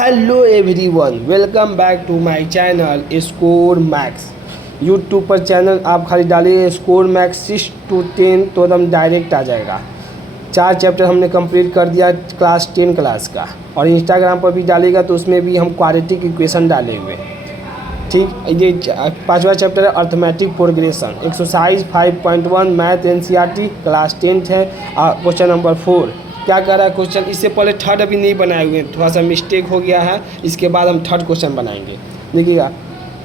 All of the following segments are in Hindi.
Hello everyone, welcome back to my channel score max. YouTube पर चैनल आप खाली डालिए स्कोर मैक्स 6 to 10 तो एकदम डायरेक्ट आ जाएगा। 4 चैप्टर हमने कंप्लीट कर दिया क्लास 10 क्लास का, और इंस्टाग्राम पर भी डालेगा तो उसमें भी हम क्वाड्रेटिक इक्वेशन डाले हुए। ठीक, ये 5वां चैप्टर है arithmetic progression, exercise 5.1 math NCERT class 10 है। क्वेश्चन नंबर 4 क्या कर रहा है क्वेश्चन, इससे पहले थर्ड अभी नहीं बनाए हुए हैं, थोड़ा सा मिस्टेक हो गया है, इसके बाद हम थर्ड क्वेश्चन बनाएंगे। देखिएगा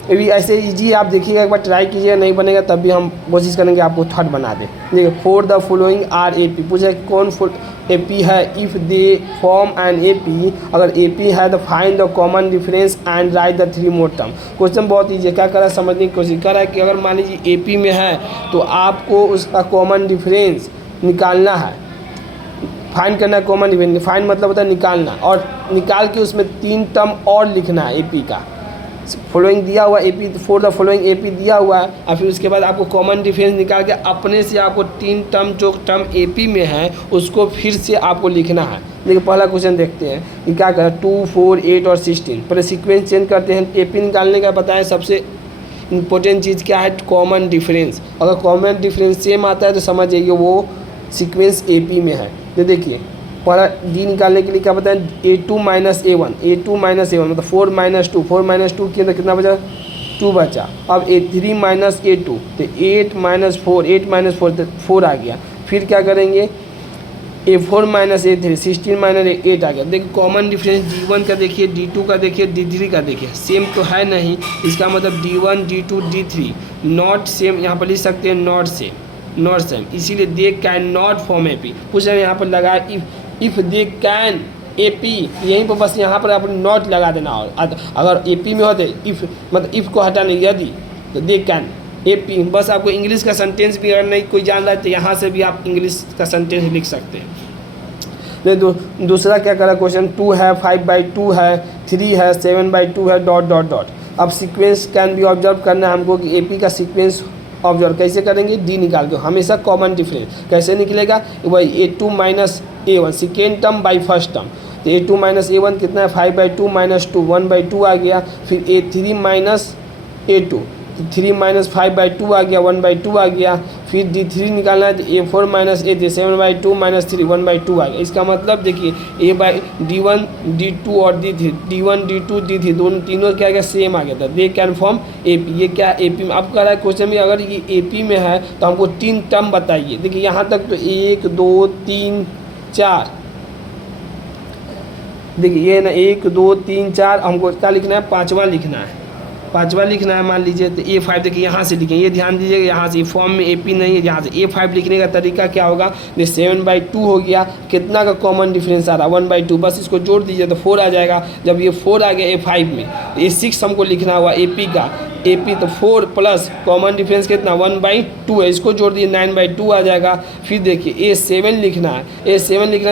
अभी ऐसे इजी आप देखिएगा, एक बार ट्राई कीजिएगा, नहीं बनेगा तब भी हम कोशिश करेंगे आपको थर्ड बना दें। देखिए for the following are A P, पूछे कौन ए पी है, if they form an A P, अगर ए पी है तो find the common difference and write the 3 more term. Question बहुत ईजी है, क्या कर रहा है समझने की कोशिश कर रहा है कि अगर मान लीजिए ए पी में है तो आपको उसका कॉमन डिफरेंस निकालना है, फाइंड करना है कॉमन डिफरेंस। फाइंड मतलब होता है निकालना, और निकाल के उसमें 3 टर्म और लिखना है एपी का। फॉलोइंग दिया हुआ AP, for the following AP दिया हुआ है, और फिर उसके बाद आपको कॉमन डिफरेंस निकाल के अपने से आपको 3 टर्म जो टर्म एपी में है उसको फिर से आपको लिखना है। देखिए पहला क्वेश्चन देखते हैं कि क्या करें, 2, 4, 8 और 16। पहले सीक्वेंस चेंज करते हैं। एपी निकालने का बताया सबसे इंपॉर्टेंट चीज़ क्या है, कॉमन डिफरेंस। अगर कॉमन डिफरेंस सेम आता है तो समझ जाइए वो सीक्वेंस एपी में है। तो देखिए पहला डी निकालने के लिए क्या बताएं, A2 minus A1, A2 minus A1 मतलब 4 माइनस 2, 4 माइनस 2 के अंदर कितना बचा, 2 बचा। अब A3 माइनस A2 तो 8 माइनस 4, 8 माइनस 4 तो 4 आ गया। फिर क्या करेंगे, A4 माइनस A3, 16 माइनस 8 आ गया। देखिए कॉमन डिफरेंस D1 का देखिए, D2 का देखिए, D3 का देखिए, सेम तो है नहीं, इसका मतलब D1 D2 D3 not same, यहाँ पर लिख सकते हैं नॉट सेम, इसीलिए they can not form A P. पूछ रहे हैं यहाँ पर लगा if they can A P, यहीं पर बस यहाँ पर आप नॉट लगा देना। और अगर ए पी में होते इफ़ मतलब इफ़ को हटाने यदि, तो दे कैन ए पी। बस आपको इंग्लिश का सेंटेंस भी अगर नहीं कोई जान रहा है तो यहाँ से भी आप इंग्लिश का सेंटेंस लिख सकते हैं। नहीं दूसरा क्या करा क्वेश्चन, 2 है, 5/2 है, 3 है, 7/2 है, डॉट डॉट डॉट। अब सीक्वेंस कैन बी ऑब्जर्व करना है हमको कि ए पी का सीक्वेंस ऑब्जर्व कैसे करेंगे, डी निकाल के, हमेशा कॉमन डिफरेंस कैसे निकलेगा, वही A2 minus A1 second term by first term. तो A2 माइनस A1 कितना है, 5/2 माइनस 2 1/2 आ गया। फिर A3 माइनस A2, 3 माइनस 5/2 आ गया, 1/2 आ गया। फिर D3 निकालना है तो A4 माइनस A3, 7/2 माइनस 3 1/2 आ गया। इसका मतलब देखिए D1 D2 और D1 D2 D3 दोनों तीनों क्या गया, सेम आ गया था। दे कैन फॉर्म AP, ये क्या AP में अब कह रहा है क्वेश्चन में, अगर ये AP में है तो हमको 3 टर्म बताइए। देखिए यहाँ तक तो 1 2 3 4, देखिए ये ना 1 2 3 4, हमको क्या लिखना है, पाँचवा लिखना है। मान लीजिए तो A5, देखिए यहाँ से लिखें, ये ध्यान दीजिएगा, यहाँ से फॉर्म में AP नहीं है, यहाँ से A5 लिखने का तरीका क्या होगा, ये 7/2 हो गया, कितना का कॉमन डिफरेंस आ रहा है, 1/2, बस इसको जोड़ दीजिए तो 4 आ जाएगा। जब ये 4 आ गया A5 में, तो A6 हमको लिखना हुआ AP का, AP तो 4 प्लस कॉमन डिफरेंस कितना 1/2 है, इसको जोड़ दिए 9/2 आ जाएगा। फिर देखिए A7 लिखना है,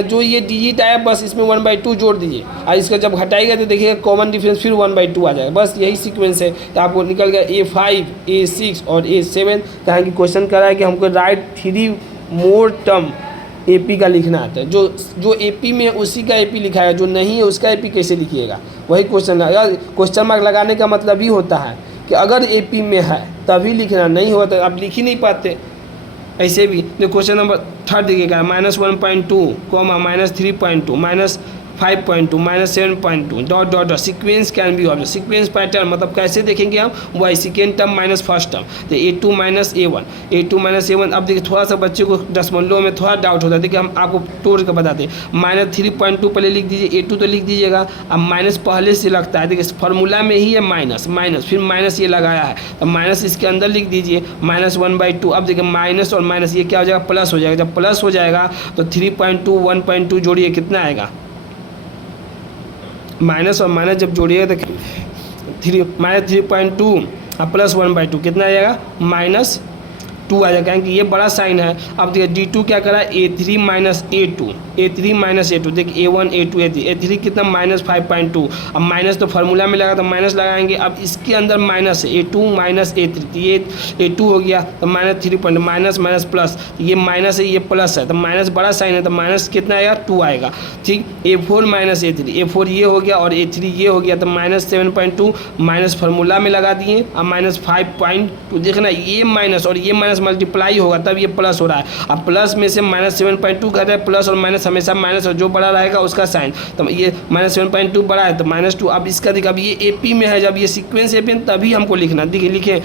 जो ये डिजिट आया बस इसमें 1/2 जोड़ दीजिए, और इसका जब हटाएगा तो देखिएगा कॉमन डिफरेंस फिर 1/2 आ जाएगा। बस यही सीक्वेंस है, तो आपको निकल गया A5 A6 और A7। कहा कि क्वेश्चन कर रहा है कि हमको राइट 3 मोर टर्म AP का लिखना आता है, जो AP में उसी का AP लिखा है, जो नहीं है उसका AP कैसे लिखिएगा, वही क्वेश्चन है। अगर क्वेश्चन मार्क लगाने का मतलब ही होता है कि अगर AP में है तभी लिखना, नहीं हो तो आप लिख ही नहीं पाते। ऐसे भी जो क्वेश्चन नंबर 3 देखिएगा, -1.2 comma -3.2 -5.2 -7.2 dot dot dot. Sequence can be observe, sequence pattern मतलब कैसे देखेंगे हम, why second term minus first term, तो A2 माइनस A1। अब देखिए थोड़ा सा बच्चे को दशमलव में थोड़ा डाउट होता है, देखिए हम आपको तोड़ के बताते हैं। -3.2 पहले लिख दीजिए, A2 तो लिख दीजिएगा, अब माइनस पहले से लगता है, देखिए फार्मूला में ही है माइनस, फिर माइनस ये लगाया है, तो माइनस इसके अंदर लिख दीजिए -1/2। अब देखिए माइनस और माइनस ये क्या हो जाएगा, प्लस हो जाएगा। जब प्लस हो जाएगा तो 3.2 1.2 जोड़िए, कितना आएगा, माइनस और माइनस जब जोड़िएगा तो -3.2 और प्लस 1/2 कितना आ जाएगा, टू आ जाएगा, क्योंकि ये बड़ा साइन है। अब देखिए D2 क्या करा, A3 minus A2, A3 minus A2, देखिए A1 A2 A3, A3 कितना -5.2। अब माइनस तो फार्मूला में लगा तो माइनस लगाएंगे, अब इसके अंदर माइनस है A2 माइनस A3, तो ये A2 हो गया तो -3 माइनस माइनस प्लस, ये माइनस है ये प्लस है, तो माइनस बड़ा साइन है तो माइनस कितना आएगा 2 आएगा। ठीक, A4 माइनस A3, A4 ये हो गया और A3 ये हो गया, तो -7.2 माइनस फार्मूला में लगा दिए। अब -5.2 देखना, ये माइनस और ये माइनस मल्टीप्लाई होगा तब ये प्लस हो रहा है। अब प्लस में से -7.2 कर रहा है, प्लस और माइनस हमेशा माइनस, और जो बड़ा रहेगा उसका साइन, तो ये -7.2 बड़ा है तो -2। अब इसका देखिए, अब ये AP में है, जब ये सीक्वेंस AP तभी हमको लिखना, देखिए लिखे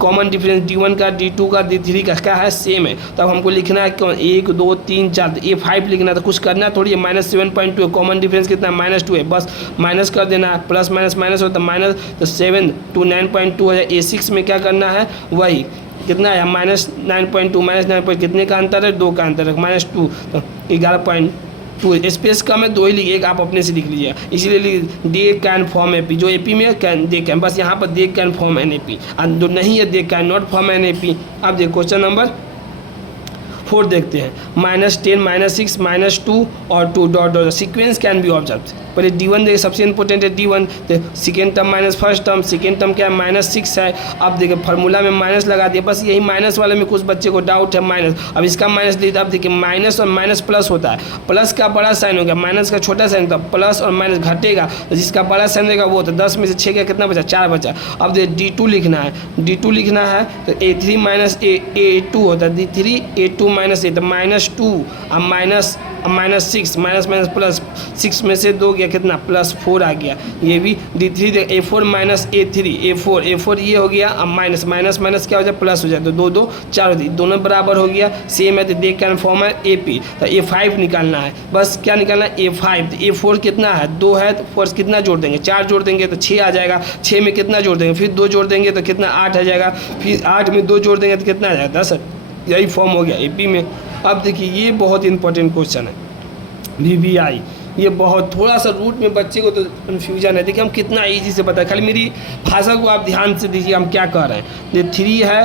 कॉमन डिफरेंस D1 का D2 का D3 का क्या है, सेम है, तब हमको लिखना है 1 2 3 4, तो A5 लिखना, तो कुछ करना थोड़ी है, -7.2 कॉमन डिफरेंस कितना -2 है, बस माइनस कर देना है, प्लस माइनस माइनस होता है माइनस, तो 7 to 9.2 है। A6 में क्या करना है, वही कितना है -9.2 -9 कितने का अंतर है, 2 का अंतर है, -2 तो 11.2, स्पेस कम है 2 ही लिखिए, एक आप अपने से लिख लीजिए, इसीलिए दे कैन फॉर्म AP, जो AP में कैन दे कैन, बस यहाँ पर दे कैन फॉर्म NAP, और जो नहीं है they can not form NAP। अब देखो क्वेश्चन नंबर 4 देखते हैं, -10 -6 -2 और 2 dot dot, sequence can be observe. पहले D1 देखिए, सबसे इंपॉर्टेंट है D1, तो second term minus first term, second term क्या है -6 है। अब देखिए फार्मूला में माइनस लगा दिया, बस यही माइनस वाले में कुछ बच्चे को डाउट है माइनस, अब इसका माइनस लिया, अब देखिए माइनस और माइनस प्लस होता है, प्लस का बड़ा साइन हो गया, माइनस का छोटा साइन था, प्लस और माइनस घटेगा, तो जिसका बड़ा साइन रहेगा वो, तो 10 में से 6 का कितना बचा, 4 बचा। अब देखिए D2 लिखना है, D2 लिखना है तो A3 माइनस A2 होता है, D3 A2 माइनस A, तो -2 अब -6 माइनस माइनस प्लस, 6 में से 2 गया कितना, +4 आ गया। ये भी D3 A4 minus A3, A4 ये हो गया, अब माइनस माइनस माइनस क्या हो जाए, प्लस हो जाए, तो 2 2 4 हो जाए, दोनों बराबर हो गया, सेम है, तो दे कैन फॉर्म है AP, तो A5 निकालना है, बस क्या निकालना है A5, तो A4 कितना है 2 है, तो 4 कितना जोड़ देंगे, 4 जोड़ देंगे तो 6 आ जाएगा, 6 में कितना जोड़ देंगे, फिर 2 जोड़ देंगे तो कितना 8 आ जाएगा, फिर 8 में 2 जोड़ देंगे तो कितना आ जाएगा 10, यही फॉर्म हो गया AP में। अब देखिए ये बहुत इंपॉर्टेंट क्वेश्चन है VBI, ये बहुत थोड़ा सा रूट में बच्चे को तो कन्फ्यूजन है, देखिए हम कितना इजी से बताएं, खाली मेरी भाषा को आप ध्यान से दीजिए हम क्या कह रहे हैं। ये 3 है,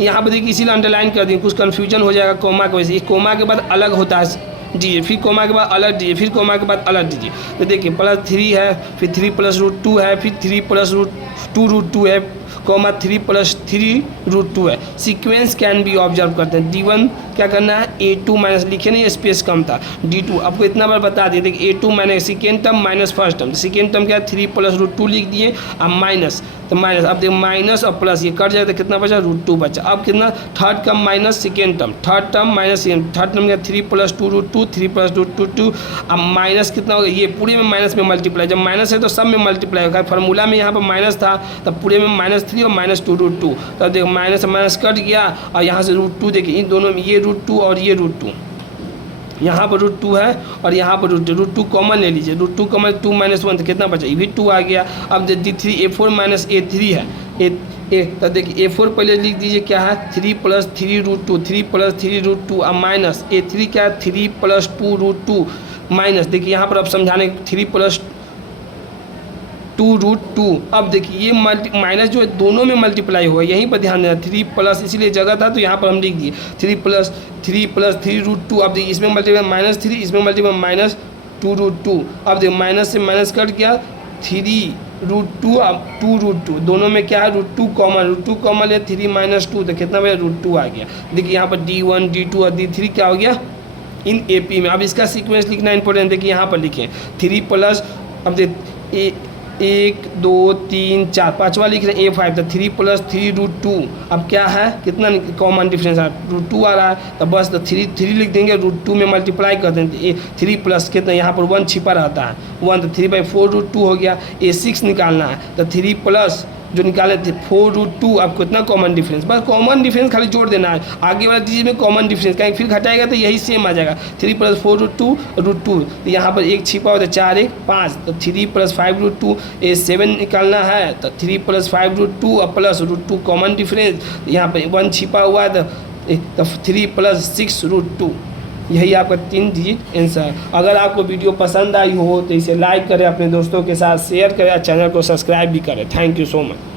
यहाँ पर देखिए इसीलिए अंडरलाइन कर दिए, कुछ कन्फ्यूजन हो जाएगा कोमा की वजह से, कोमा के बाद अलग होता है दीजिए, फिर कोमा के बाद अलग दीजिए, फिर कोमा के बाद अलग दीजिए, तो देखिए +3 है, फिर 3 + √2 है, फिर 3 + √2 है, कोमा 3 + 3 √2 है। सीक्वेंस कैन बी ऑब्जर्व करते हैं। D1 क्या करना है, A2 माइनस, लिखे नहीं स्पेस कम था, D2 आपको इतना बार बता दिए, देखिए A2 minus second term minus first term, second term क्या है 3 + √2 लिख दिए, अब माइनस, तो माइनस, अब देखो माइनस और प्लस ये कट जाए तो कितना बचा, √2 बचा। अब कितना, third term minus second term, third term minus third term क्या 3 + 2 √2, 3 + 2 √2, अब माइनस कितना होगा, ये पूरे में माइनस में मल्टीप्लाई, जब माइनस है तो सब में मल्टीप्लाई होगा, फार्मूला में यहाँ पर माइनस था तब पूरे में -3 और -2 √2, तब देखो माइनस माइनस कट गया और यहाँ से √2 देखिए, इन दोनों में ये √2 और ये √2, यहाँ पर √2 है और यहाँ पर √2 कॉमन ले लीजिए, √2 कॉमन 2 - 1 तो कितना बचा, ये भी 2 आ गया। अब D3 A4 माइनस A3 है, तो देखिए A4 पहले लिख दीजिए क्या है 3 + 3 √2, 3 + 3 √2, अब माइनस A3 क्या है 3 + 2 √2 माइनस, देखिए यहाँ पर अब समझाने 3 + 2 √2, अब देखिए ये माइनस जो है दोनों में मल्टीप्लाई हुआ, यहीं पर ध्यान देना, 3 प्लस इसीलिए जगह था तो यहाँ पर हम लिख दिए 3 + 3 √2, अब देखिए इसमें मल्टीप्लाई -3, इसमें मल्टीप्लाई -2 √2, अब देखिए माइनस से माइनस कट गया 3 √2, अब 2 √2, दोनों में क्या है √2 कॉमन है, 3 - 2 तो कितना बचा, √2 आ गया। देखिए यहाँ पर D1 D2 और D3 क्या हो गया इन AP में। अब इसका सीक्वेंस लिखना इंपॉर्टेंट, देखिए यहाँ पर लिखें 3 प्लस, अब देखिए 1 2 3 4 पाँचवा लिख रहे हैं A5, तो 3 + 3 √2, अब क्या है कितना कॉमन डिफरेंस है √2 आ रहा है, तो बस तो 3 लिख देंगे, √2 में मल्टीप्लाई कर देंगे, 3 प्लस कितना यहाँ पर 1 छिपा रहता है 1, तो 3/4 √2 हो गया। A6 निकालना है तो 3 प्लस जो निकाले थे 4 √2, अब कितना कॉमन डिफरेंस, बस कॉमन डिफरेंस खाली जोड़ देना है, आगे वाला चीज़ में कॉमन डिफरेंस, कहीं फिर घटाएगा तो यही सेम आ जाएगा, 3 + 4 √2 √2, तो यहाँ पर 1 छिपा हो तो 4 1 5, तो 3 + 5 √2, A7 निकालना है तो 3 + 5 √2 और प्लस √2 कॉमन डिफरेंस, यहाँ पर 1 छिपा हुआ है तो 3 + 6 √2, यही आपका 3 डिजिट आंसर। अगर आपको वीडियो पसंद आई हो तो इसे लाइक करें, अपने दोस्तों के साथ शेयर करें, चैनल को सब्सक्राइब भी करें। Thank you so much.